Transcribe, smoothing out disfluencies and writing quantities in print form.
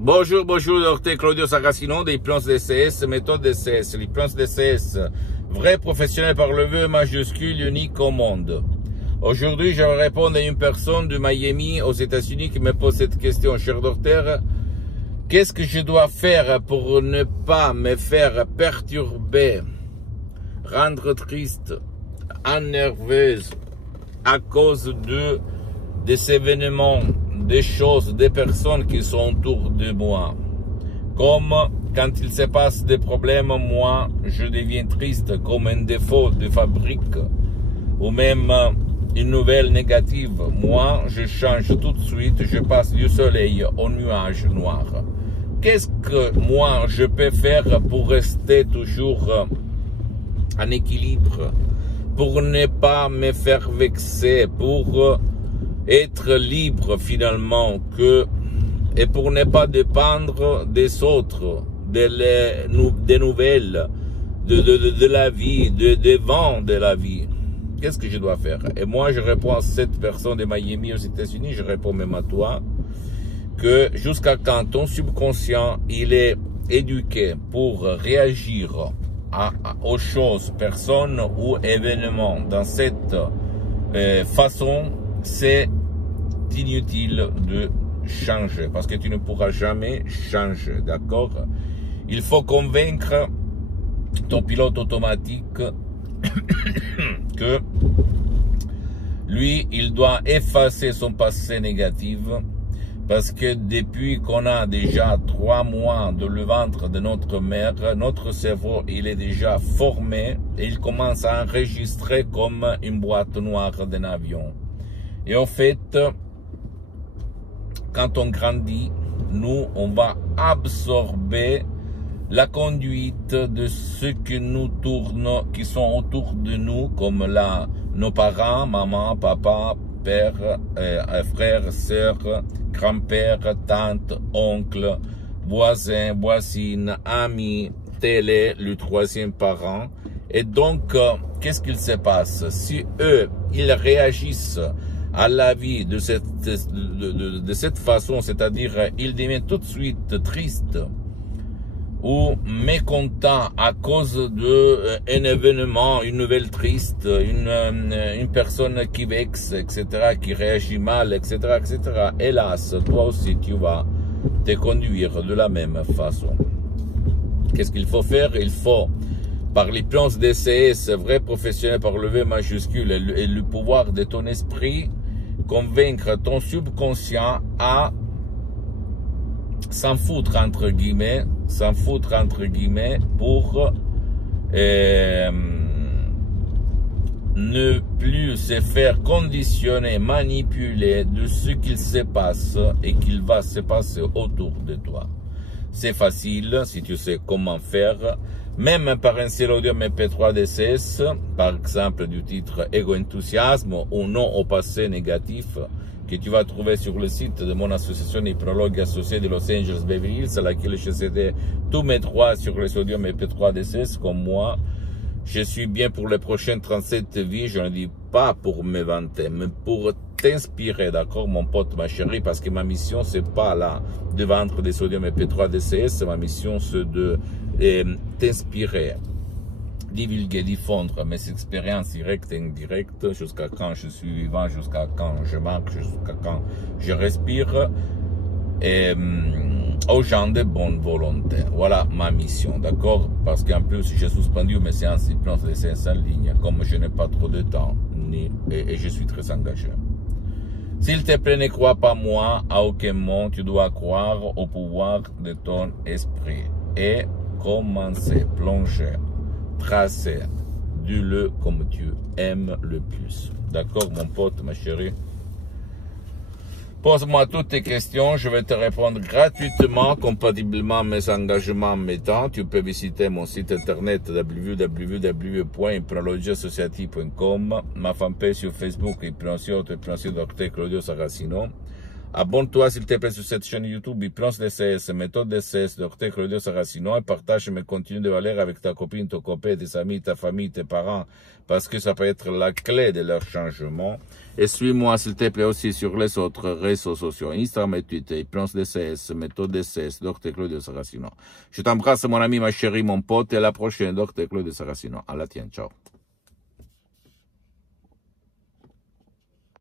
Bonjour, docteur Claudio Saracino d'Hypnose DCS, méthode DCS. L'hypnose DCS, vrai professionnel par le vœu majuscule, unique au monde. Aujourd'hui, je vais répondre à une personne de Miami, aux États-Unis, qui me pose cette question. Cher docteur, qu'est-ce que je dois faire pour ne pas me faire perturber, rendre triste, nerveuse à cause des événements, des choses, des personnes qui sont autour de moi. Comme quand il se passe des problèmes, moi, je deviens triste comme un défaut de fabrique ou même une nouvelle négative. Moi, je change tout de suite, je passe du soleil au nuage noir. Qu'est-ce que moi, je peux faire pour rester toujours en équilibre, pour ne pas me faire vexer, pour être libre finalement, et pour ne pas dépendre des autres, des nouvelles, de la vie, des vents de la vie. Qu'est-ce que je dois faire? Et moi, je réponds à cette personne de Miami aux États-Unis, je réponds même à toi, que jusqu'à quand ton subconscient, il est éduqué pour réagir aux choses, personnes ou événements dans cette façon, c'est inutile de changer parce que tu ne pourras jamais changer, d'accord? Il faut convaincre ton pilote automatique que lui, il doit effacer son passé négatif parce que depuis qu'on a déjà 3 mois dans le ventre de notre mère, notre cerveau, il est déjà formé et il commence à enregistrer comme une boîte noire d'un avion. Et en fait, quand on grandit, nous, on va absorber la conduite de ceux qui nous tournent, qui sont autour de nous, comme nos parents, maman, papa, père, frère, sœur, grand-père, tante, oncle, voisin, voisine, ami, télé, le 3e parent. Et donc, qu'est-ce qu'il se passe? Si eux, ils réagissent à la vie de cette façon, c'est-à-dire ils deviennent tout de suite tristes ou mécontents à cause d'un événement, une nouvelle triste, une personne qui vexe, etc., qui réagit mal, etc., etc. Hélas, toi aussi, tu vas te conduire de la même façon. Qu'est-ce qu'il faut faire? Il faut, par l'hypnose DCS, vrai professionnel par le V majuscule et le pouvoir de ton esprit, convaincre ton subconscient à s'en foutre entre guillemets pour ne plus se faire conditionner, manipuler de ce qu'il se passe et qu'il va se passer autour de toi. C'est facile si tu sais comment faire, même par un seul audio MP3 DCS, par exemple du titre Ego Enthousiasme ou Non au passé négatif, que tu vas trouver sur le site de mon association hypnologue associée de Los Angeles Beverly Hills, à laquelle je cédais tous mes droits sur les audios MP3 DCS, comme moi. Je suis bien pour les prochaines 37 vies, je ne dis pas pour me vanter, mais pour t'inspirer, d'accord, mon pote, ma chérie, parce que ma mission, c'est pas là de vendre des sodium MP3 DCS, ma mission, c'est de t'inspirer, divulguer, diffondre mes expériences directes et indirectes, jusqu'à quand je suis vivant, jusqu'à quand je marche, jusqu'à quand je respire, et aux gens de bonne volonté. Voilà ma mission, d'accord? Parce qu'en plus, j'ai suspendu mes séances d'hypnose de séances en ligne, comme je n'ai pas trop de temps, et je suis très engagé. S'il te plaît, ne crois pas moi, à aucun moment, tu dois croire au pouvoir de ton esprit. Et commencer, plonger, tracer, dis-le comme tu aimes le plus. D'accord, mon pote, ma chérie? Pose-moi toutes tes questions, je vais te répondre gratuitement, compatiblement à mes engagements, mes temps. Tu peux visiter mon site internet www.hypnologieassociative.com, ma fanpage sur Facebook, Hypnosio Docteur Claudio Saracino. Abonne-toi s'il te plaît sur cette chaîne YouTube, Hypnose DCS, méthode DCS, Dr Claudio Saracino, et partage mes contenus de valeur avec ta copine, ton copain, tes amis, ta famille, tes parents, parce que ça peut être la clé de leur changement. Et suis-moi s'il te plaît aussi sur les autres réseaux sociaux, Instagram et Twitter, Hypnose DCS, méthode DCS, Dr Claudio Saracino. Je t'embrasse mon ami, ma chérie, mon pote, et à la prochaine, Dr Claudio Saracino. À la tienne, ciao.